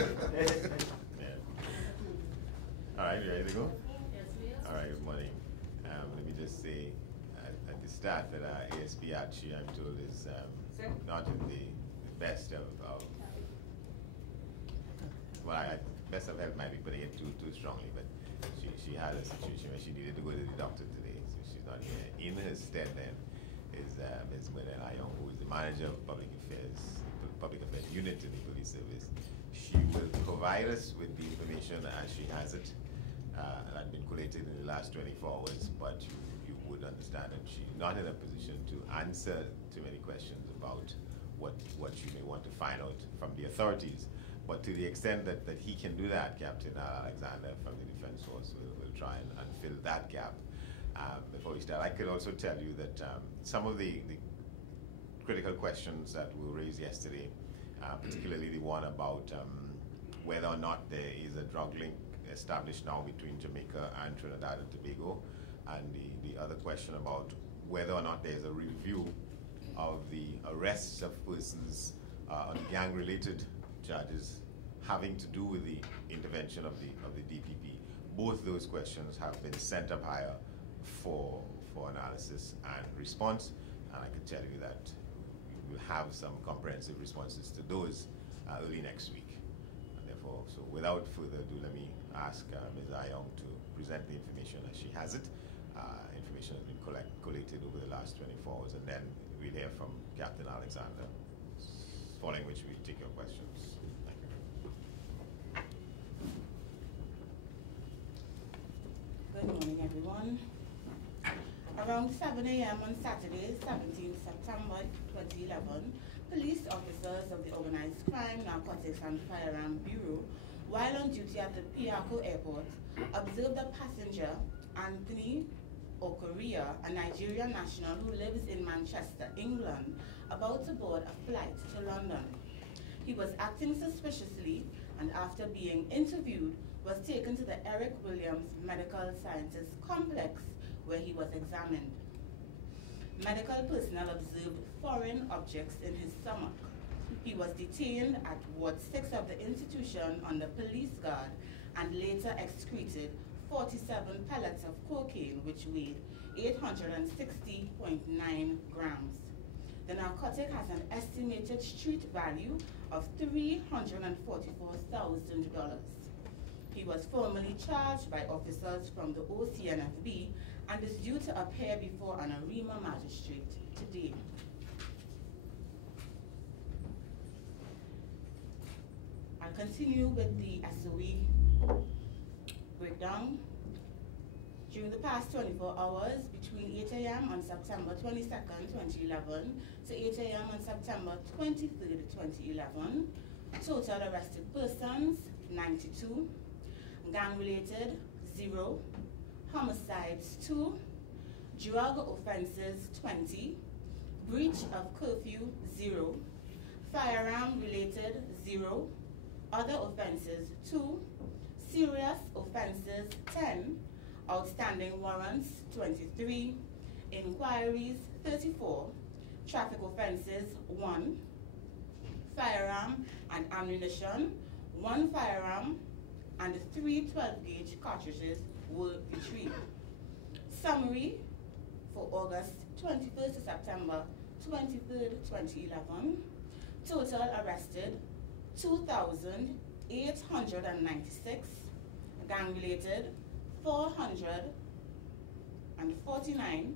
Yeah. All right, you ready to go? Yes, please. All right, good morning. Let me just say at the start that our ASP actually, I'm told, is not in the best of well, best of health might be putting it too strongly, but she had a situation where she needed to go to the doctor today, so she's not here. In her stead then is Ms. Madeleine Ayong, who is the manager of public affairs unit in the police service. She will provide us with the information as she has it, and had been collated in the last 24 hours, but you would understand that she's not in a position to answer too many questions about what you may want to find out from the authorities. But to the extent that he can do that, Captain Alexander from the Defense Force will try and fill that gap. Before we start, I could also tell you that some of the critical questions that were raised yesterday, particularly the one about whether or not there is a drug link established now between Jamaica and Trinidad and Tobago, and the other question about whether or not there is a review of the arrests of persons on gang-related charges having to do with the intervention of the DPP. Both those questions have been sent up higher for analysis and response, and I can tell you that we will have some comprehensive responses to those early next week. And therefore, so without further ado, let me ask Ms. Ayong to present the information as she has it. Information has been collated over the last 24 hours, and then we'll hear from Captain Alexander, following which we'll take your questions. Thank you. Good morning, everyone. Around 7 a.m. on Saturday, 17 September 2011, police officers of the Organized Crime, Narcotics and Firearm Bureau, while on duty at the Piako Airport, observed a passenger, Anthony Okoria, a Nigerian national who lives in Manchester, England, about to board a flight to London. He was acting suspiciously, and after being interviewed, was taken to the Eric Williams Medical Sciences Complex, where he was examined. Medical personnel observed foreign objects in his stomach. He was detained at Ward 6 of the institution under police guard and later excreted 47 pellets of cocaine, which weighed 860.9 grams. The narcotic has an estimated street value of $344,000. He was formally charged by officers from the OCNFB and is due to appear before an Arima magistrate today. I'll continue with the SOE breakdown. During the past 24 hours, between 8 a.m. on September 22nd, 2011 to 8 a.m. on September 23rd, 2011, total arrested persons, 92, gang-related, 0, homicides, 2, drug offenses, 20, breach of curfew, 0, firearm-related, 0, other offenses, 2, serious offenses, 10, outstanding warrants, 23, inquiries, 34, traffic offenses, 1, firearm and ammunition, 1 firearm, and 3 12-gauge cartridges were retrieved. Summary for August 21st to September 23rd, 2011. Total arrested 2,896, gang-related 449,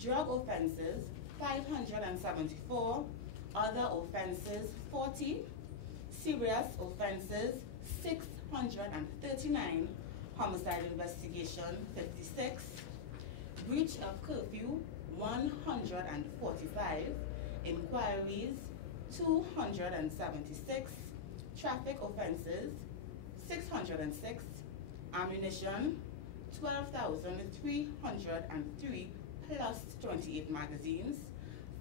drug offenses 574, other offenses 40, serious offenses 639, homicide investigation 56, breach of curfew 145, inquiries 276, traffic offenses 606, ammunition 12,303 plus 28 magazines,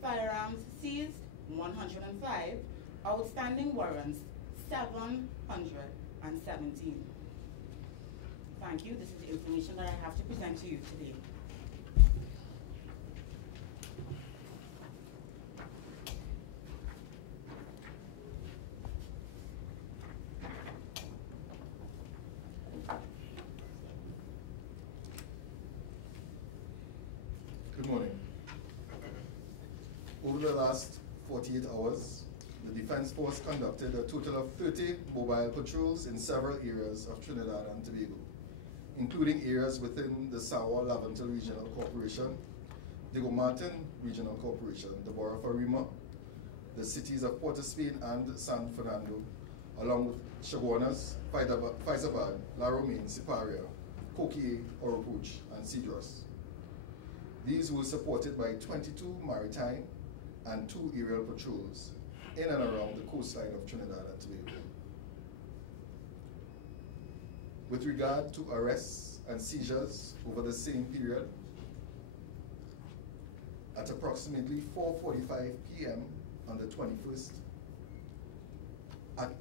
firearms seized 105, outstanding warrants 717. Thank you. This is the information that I have to present to you today. 48 hours, the Defense Force conducted a total of 30 mobile patrols in several areas of Trinidad and Tobago, including areas within the Sawa-Lavental Regional Corporation, Diego Martin Regional Corporation, the Borough of Arima, the cities of Port of Spain and San Fernando, along with Chaguanas, Faizabad, La Romaine, Siparia, Coquille, Oropuch, and Cedros. These were supported by 22 maritime and 2 aerial patrols in and around the coastline of Trinidad and Tobago. With regard to arrests and seizures over the same period, at approximately 4:45 p.m. on the 21st,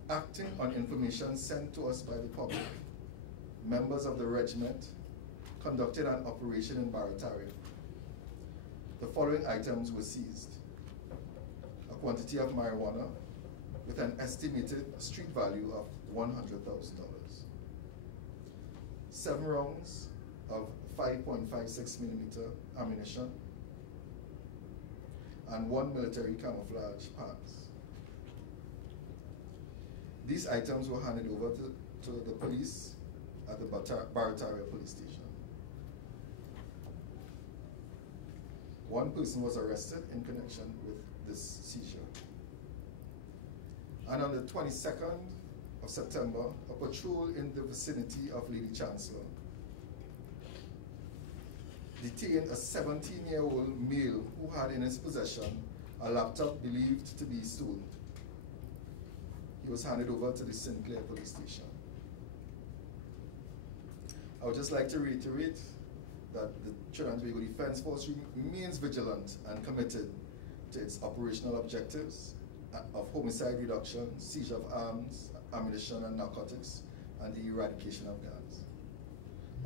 acting on information sent to us by the public, members of the regiment conducted an operation in Barataria. The following items were seized: a quantity of marijuana with an estimated street value of $100,000, 7 rounds of 5.56mm ammunition, and 1 military camouflage pants. These items were handed over to the police at the Barataria police station. 1 person was arrested in connection with this seizure. And on the 22nd of September, a patrol in the vicinity of Lady Chancellor detained a 17-year-old male who had in his possession a laptop believed to be stolen. He was handed over to the Sinclair police station. I would just like to reiterate that the Trinidad and Tobago Defense Force remains vigilant and committed to its operational objectives of homicide reduction, seizure of arms, ammunition, and narcotics, and the eradication of gangs.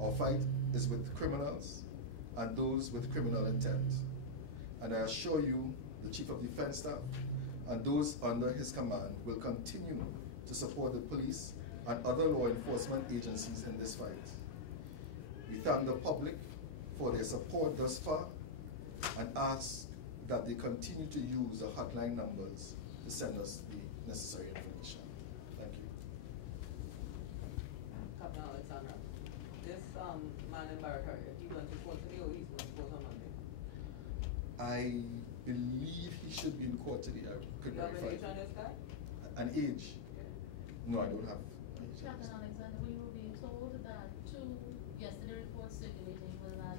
Our fight is with criminals and those with criminal intent. And I assure you, the Chief of Defense Staff and those under his command will continue to support the police and other law enforcement agencies in this fight. We thank the public for their support thus far and ask that they continue to use the hotline numbers to send us the necessary information. Thank you. Captain Alexandra, this man in Barataria, he went to court today or he's going to court on Monday? I believe he should be in court today. I could you have an verify. age on this guy? An age? Okay. No, I don't have an age. Captain Alexander, we were being told that yesterday reports circulating were that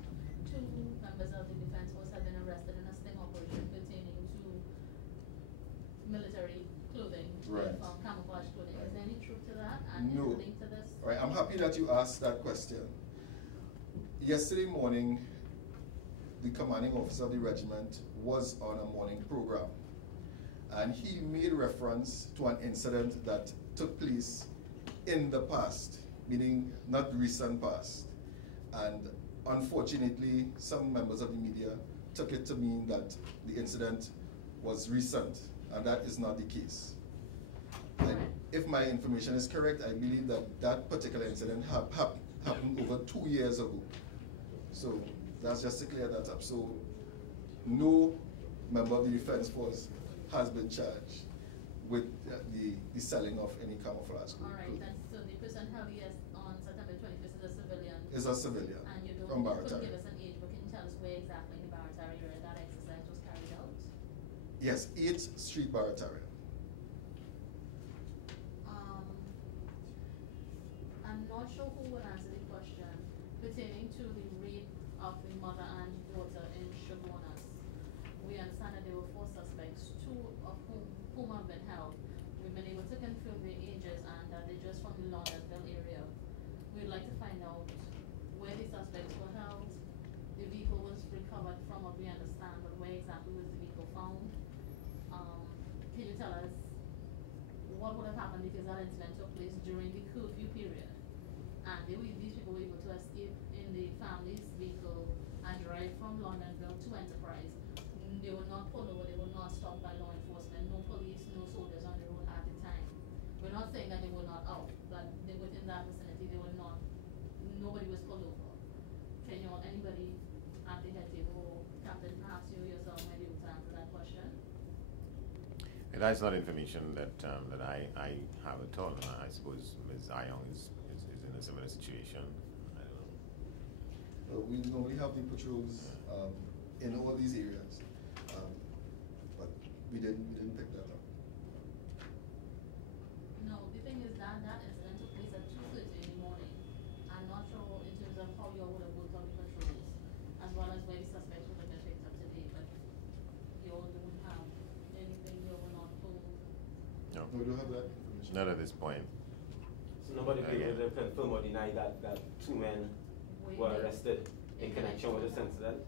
2 members of the Defense Force had been arrested in a sting operation pertaining to military clothing, right, from camouflage clothing. Right. Is there any truth to that? And no. Is linked to this? Right, I'm happy that you asked that question. Yesterday morning, the commanding officer of the regiment was on a morning program, and he made reference to an incident that took place in the past, meaning not recent past. And unfortunately, some members of the media took it to mean that the incident was recent, and that is not the case. If my information is correct, I believe that that particular incident happened over 2 years ago. So that's just to clear that up. So no member of the Defense Force has been charged with the selling of any camouflage. All right, and so the person held on September 25th is a civilian? Is a civilian. And you from couldn't Barataria. give us an age, but can you tell us where exactly in the Barataria area that exercise was carried out? Yes, 8th Street, Barataria. I'm not sure who will answer the question pertaining to the rape of the mother and daughter in Chaguanas. We understand that there were 4 suspects, 2 of whom have been held. We've been able to confirm their ages and that they're just from the Lauderdale area. We'd like to find out where the suspects were held. The vehicle was recovered from what we understand, but where exactly was the vehicle found? Can you tell us what would have happened because that incident took place during the curfew period? And these people were able to escape in the family's vehicle and drive from Londonville to Enterprise. They were not pulled over, they were not stopped by law enforcement, no police, no soldiers on the road at the time. We're not saying that they were not out, that they were in that vicinity, they were not, nobody was pulled over. Can you, anybody at the head table, Captain, perhaps you yourself might be able to answer that question? That's not information that that I have at all. I suppose Ms. Ayong is in a similar situation. I don't know. We normally have the patrols in all these areas, but we didn't pick that up. No, the thing is that incident took place at 2:30 in the morning. I'm not sure in terms of how you all would have worked on the patrols, as well as where the suspects would have been picked up today, but you all don't have anything you were not told. No. No, we don't have that information. Not at this point. So nobody could Yeah. either confirm or deny that two men were arrested in connection with this incident?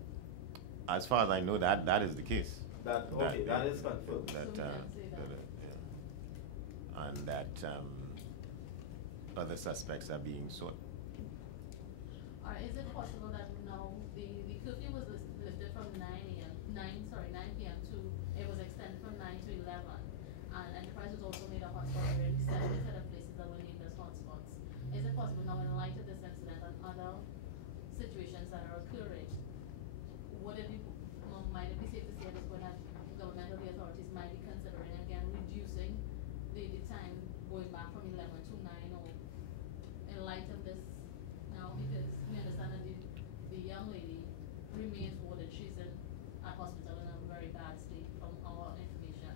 As far as I know, that is the case. That is confirmed. So we can say that. Yeah. And that other suspects are being sought. Alright, is it possible that now the curfew was lifted from 9 p.m. to, it was extended from 9 to 11, and Enterprise was also made a hotspot area, we said set of places that were named as hotspots. Is it possible now, in light of this incident and other situations that are occurring, would it be, might it be safe to say at this point that government or the authorities might be considering again reducing the time going back from 11 to 9, or in light of this now, because we understand that the young lady remains warded. She's at hospital in a very bad state from our information.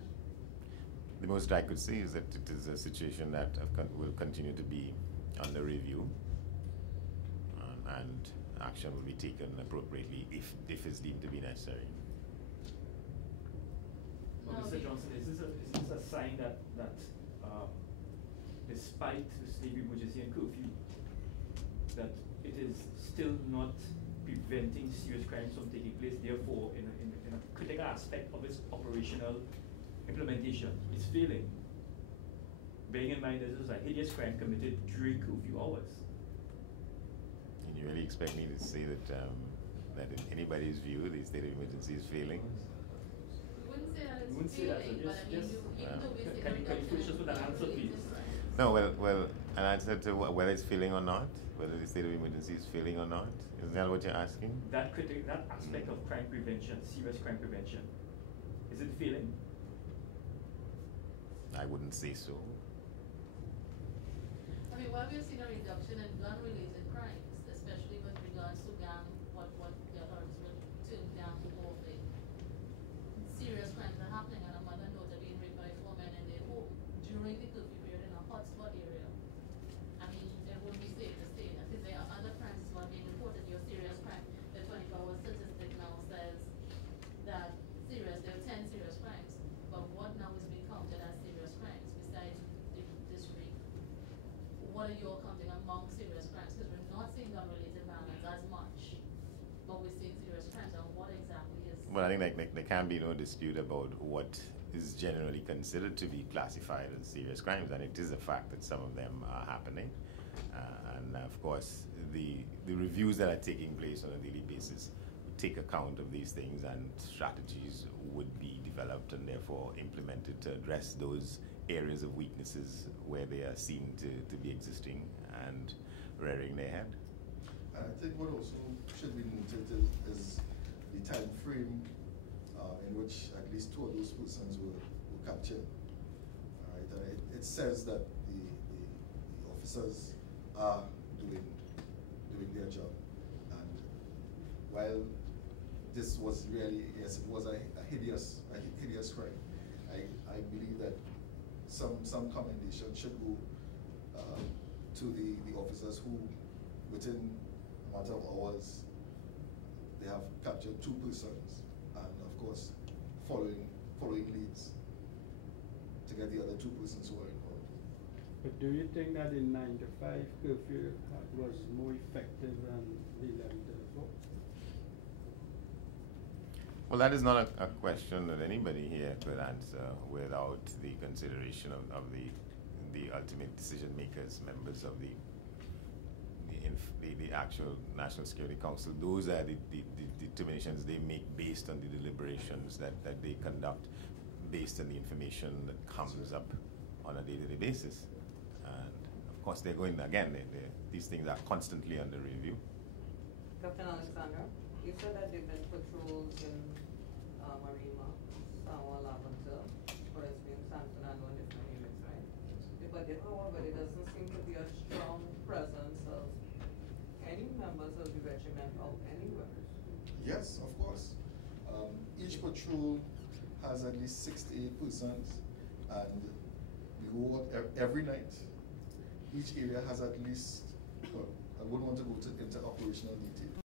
The most I could say is that it is a situation that will continue to be under review, and action will be taken appropriately if it's deemed to be necessary. Well, No, Mr. Johnson, is this a sign that despite the state of emergency and curfew, that it is still not preventing serious crimes from taking place? Therefore, in a critical aspect of its operational implementation, it's failing. Bearing in mind this is a hideous crime committed during curfew hours. And you really expect me to say that that in anybody's view the state of emergency is failing? We wouldn't say that it's We wouldn't say that, so failing, but I mean, just- even though we say Can you finish us with an answer, please? No, well, an answer to whether it's failing or not, whether the state of emergency is failing or not. Is that what you're asking? That aspect of crime prevention, serious crime prevention, is it failing? I wouldn't say so. I mean, while we've seen a reduction in gun-related crimes, especially with regards to what the authorities would term gang warfare, serious crimes are happening, and a mother and daughter being raped by 4 men in their home during the curfew period in a hotspot area. I mean, it would be safe to say that if there are other crimes as well being reported, your serious crime, the 24-hour statistic now says that there are 10 serious crimes, but what now is being counted as serious crimes besides this rape? What are you all counting among serious crimes? Because we're not seeing gun-related violence as much, but we're seeing serious crimes, and what exactly is? Well, I think there can be no dispute about what is generally considered to be classified as serious crimes, and it is a fact that some of them are happening. And of course, the reviews that are taking place on a daily basis take account of these things, and strategies would be developed and therefore implemented to address those areas of weaknesses where they are seen to be existing and rearing their head. And I think what also should be noted is the time frame in which at least 2 of those persons were captured. All right, and it says that the officers are doing their job. And while this was really, yes, it was a hideous crime, I believe that some commendation should go to the officers who, within a matter of hours, they have captured 2 persons, and of course, following leads to get the other 2 persons who are involved. But do you think that the 9 to 5 curfew was more effective than the 11 to 4? Well, that is not a question that anybody here could answer without the consideration of the ultimate decision makers, members of the actual National Security Council. Those are the determinations they make based on the deliberations that they conduct, based on the information that comes up on a day-to-day basis. And of course, they're going, again, these things are constantly under review. Captain Alexander, you said that there have been patrols in Marima, Sawa, Lavender, for SB in San Fernando and different areas, right? But however, there doesn't seem to be a strong presence of any members of the regiment out anywhere. Yes, of course. Each patrol has at least 6 to 8 persons, and we go out every night. Each area has at least, well, I wouldn't want to go into operational detail.